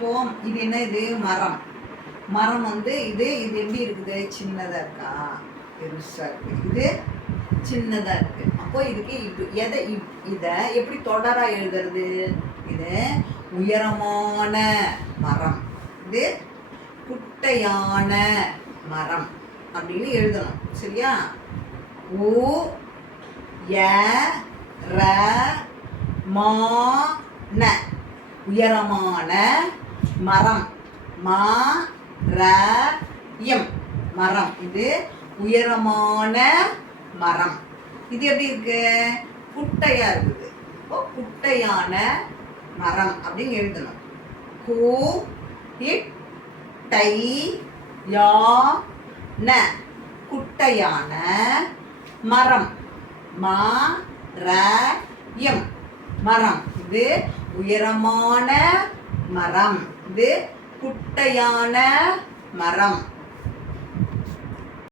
இப்போ இது என்ன? இது மரம். மரம் வந்து இது இது எப்படி இருக்குது? சின்னதாக இருக்கா? பெருசாக இருக்கு. இது சின்னதாக இருக்கு. அப்போ இதுக்கு இது எதை இ- இதை எப்படி தொடரா எழுதுறது? இது உயரமான மரம். இது குட்டையான மரம் அப்படின்னு எழுதணும். சரியா? உ ய ர மா ந. உயரமான மரம். மா ர எம் மரம். இது உயரமான மரம். இது எப்படி இருக்கு? குட்டையா இருக்குது. இப்போ குட்டையான மரம் அப்படின்னு எழுதணும். கூ இட் டை யா ந. குட்டையான மரம். மா ர எம். மரம். இது உயரமான மரம். இது குட்டையான மரம்.